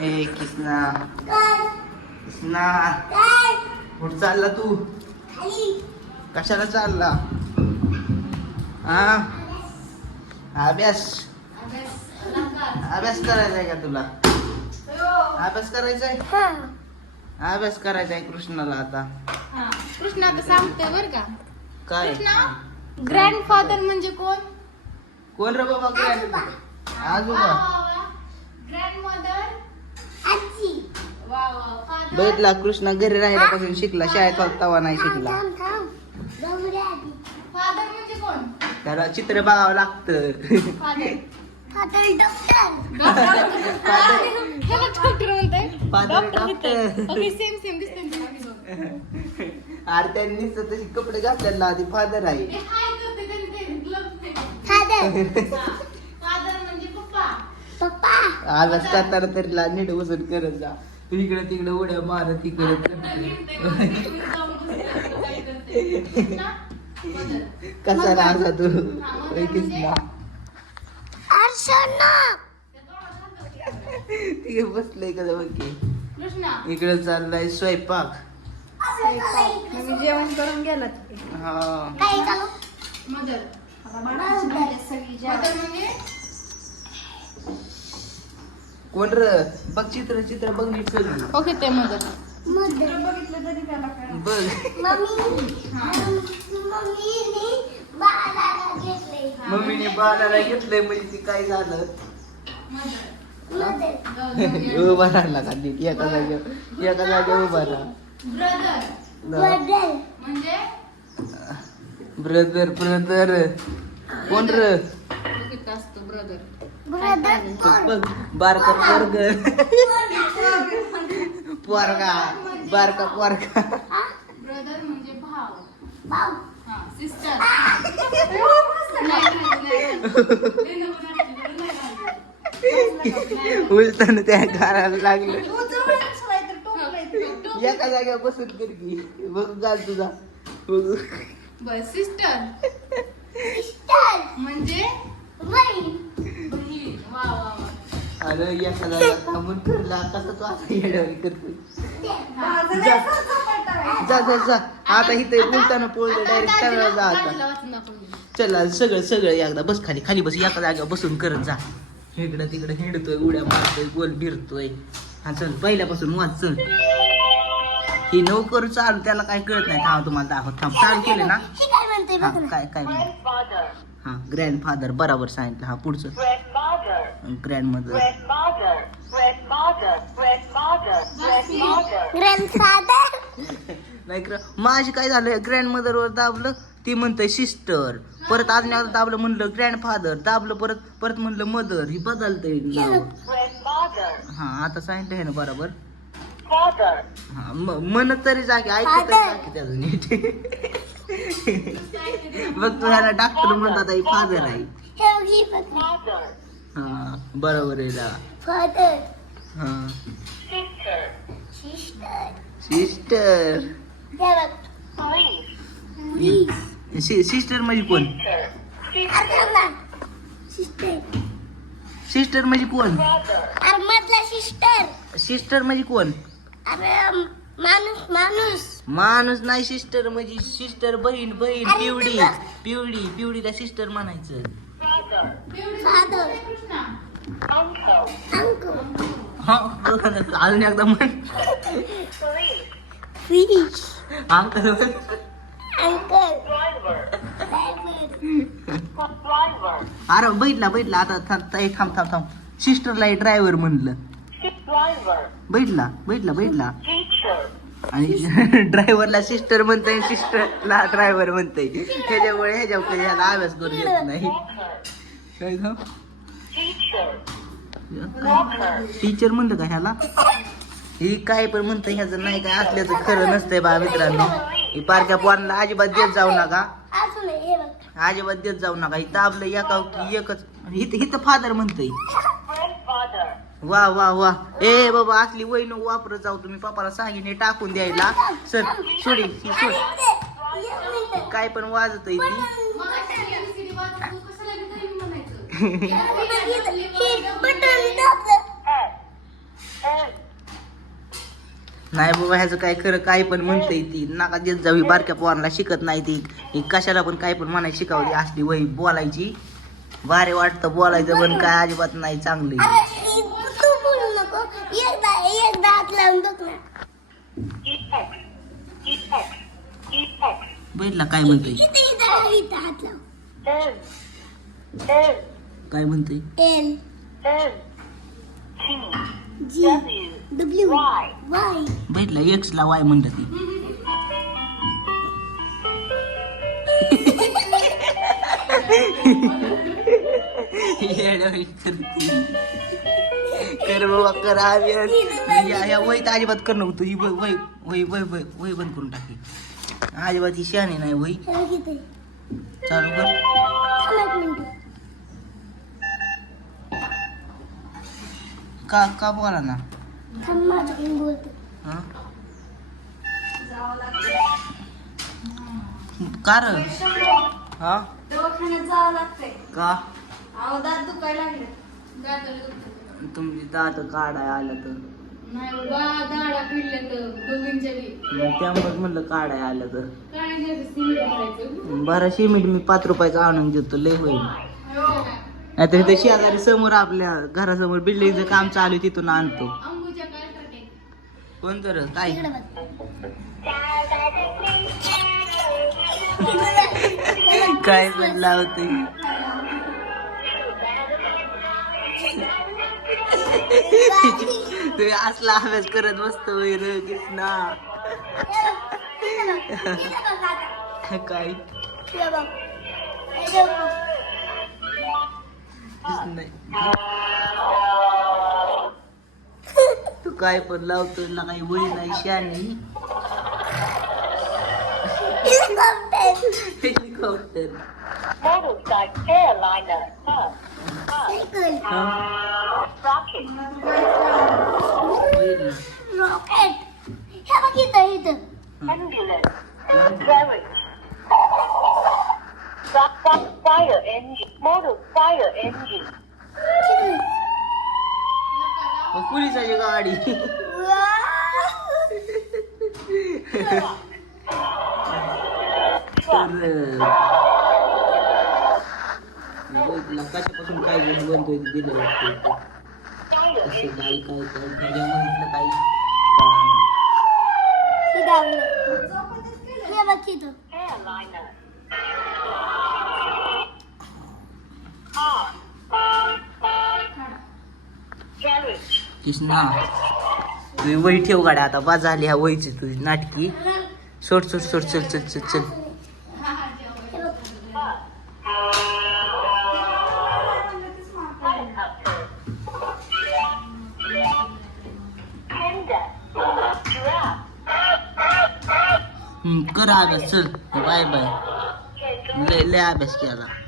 ए किसना. किसना. कुठं चालला तू? कशाला चालला? हा? अभ्यास. अभ्यास करायचा आहे का तुला? अभ्यास करायचा आहे अभ्यास करायचा आहे कृष्णाला आता. कृष्ण आता सांगतोय बर का? काय? कृष्णा ग्रँडफादर म्हणजे कोण? कोण रे बाबा ग्रँड आजोबा. ग्रँडमदर बघितला कृष्णा घरी राहिल्यापासून शिकला शाळेत तवा नाही शिकला. फादर म्हणजे कोण? त्याला चित्र बघावं लागतं. अरे त्यांनी तशी कपडे घातलेला आधी फादर आहे. ते हाय करते त्यांनी ते ग्लव्स फादर म्हणजे पप्पा. आलाच करताना तरी ला नीट बसून करत जा. तू इकडे तिकडे उड्या मारत इकडे कसा राजा तू? ना तिकडे बसलंय का बघ की. कृष्णा इकडे चाललाय स्वयंपाक. मी जेवण करून गेला हा. म्हणजे? कोण र? बघ चित्र चित्र बघ नीट सगळी ओके ते मदर बघ. मम्मीने बाळाला घेतलंय. म्हणजे ती काय झालं? उभा राहिला का नीट एका जागेवर. एका जागेवर उभा राहा. ब्रदर. म्हणजे? Brother brother. कोण र? असतो ब्रदर. बघ बारका पोरग पोरगा बारका पोरगा ब्रदर म्हणजे भाव हा सिस्टर उलटन त्या घराला लागलं. एका जागेवर बसून कर की बघ घाल तुझा. बघू. बस सिस्टर म्हणजे? अरे जागेवर थांबून करला कसा तू आता करतो जा जा जा जा. आता इथे बोलताना पोळलं डायरेक्ट जा आता. चला सगळं सगळं एकदा बस खाली खाली बस. एका जागेवर बसून करत जा. इकडं तिकडं हिंडतोय उड्या मारतोय गोल फिरतोय. हा चल पहिल्यापासून वाच चल. ही नोकर चालू त्याला काय कळत नाही. थांब तुम्हाला दाखवत. थांब चालू केलं ना? काय काय हा ग्रँड फादर बरोबर सांगितलं. हा पुढचं. Grandmother, grandmother grandmother, grandmother. नाही माझी काय झालं ग्रँड मदर वर दाबलं ती म्हणतंय सिस्टर परत अजून दाबलं म्हणलं ग्रँड फादर दाबलं परत परत म्हणलं मदर ही बदलतंय नाव. Grandmother, हा आता सांगितलं आहे ना बरोबर? father, हा म- मन तरी जागे ऐकत तरी जागे त्याचं नीट. बघ तू ह्याला डॉक्टर म्हणतात आई फादर आहे. father, हा बरोबर आहे हा. सिस्टर police, सिस्टर म्हणजे कोण? Sister, सिस्टर म्हणजे कोण? मधला सिस्टर सिस्टर म्हणजे कोण? अरे माणूस माणूस. माणूस नाही सिस्टर म्हणजे सिस्टर बहीण बहीण पिवडी. पिवडी पिवडीला सिस्टर म्हणायचं. हा अजून एकदा म्हण. फिश अंकल अरे बैठला बैठला आता थांब ताई, थांब थांब थांब. सिस्टरला ड्रायव्हर म्हणलं. Driver, बैठला बैठला बैठला teacher, आणि ड्रायव्हरला सिस्टर म्हणताय सिस्टरला ड्रायव्हर म्हणताय. ह्याच्यामुळे ह्याच्यावर ह्याला अभ्यास करून येत नाही. काय झालं? टीचर म्हणतं का ह्याला? ही काय पण म्हणतं ह्याचं नाही काय असल्याचं खरं नसतंय बा मित्रांनो. ही पारख्या पोरांना अजिबात देत जाऊ नका. अजिबात देत जाऊ नका. इथं आपलं एका एकच. हित हिथं फादर म्हणतंय. वा वा वा. ए बाबा असली वैन वापरत जाऊ तुम्ही. पप्पाला सांगेन टाकून द्यायला. सर सोडी ही सोड. काय पण वाजत ती मग अशा ABCD वाचून तू कशाला बी काही म्हणायचं हे बटन दाबलं S, नाही बाबा ह्याचं काय खरं काय पण म्हणतंय ती. नाका देत जावी बारक्या पोरांना शिकत नाही ती. ही कशाला पण काय पण म्हणायला शिकावली असली वही बोलायची. भारी वाटतं बोलायचं पण काय अजिबात नाही चांगलं. बैठला काय म्हणते हात काय म्हणतंय? L G W, W Y. Y बघितला एक्स ला वाय म्हणलं ती. कर बाबा कर या अजिबात कर नको तुझी वही वही वही वही वही वही बंद करून टाकी अजिबात ही शहाणी नाही हे इथे चालू कर थांब एक मिनिट का का बोला ना? थांब माझ्याकडून बोलतो. हा? का र? हा? दवाखान्यात जावं लागतंय. का? अहो दात दुखायला लागले. दाताला दुखतं. तुमची दात काढाय आलं तर. नाही बाबा दाडा तर दोघींच्या बी. मग त्यामुळे म्हणलं काढाय आलं तर. काय नाही करायचं बाराशे मीठ मी पाच रुपयाचं आणून देतो लय होईल. नाहीतर इथे शेजारी समोर आपल्या घरासमोर बिल्डिंगचं काम चालू आहे तिथून आणतो. कोण तर काय? काय पण लावते तुम्ही असला अभ्यास करत बसतो वैर कृष्णा काय. तू काय पण लावतो ना काही वळी नाही शानी helicopter motorcycle airliner, bus, cycle rocket, rocket हे बघ इथं इथं fire engine, motor fire engine, पोलिसाची गाडी तर बघितलं कशापासून काय घेऊन बनतोय ते दिलं वाटतं fire कसं engine, काय काय काय ह्याच्यामधलं काही कळालं. हे दाबलं हे बघ इथं airliner, कृष्णा तुझी वही ठेव गाड्या आता. बा झाली ह्या वहीची तुझी नाटकी. सोड सोड सोड चल चल चल चल. कर अभ्यास चल. Bye bye. लय लय अभ्यास केला.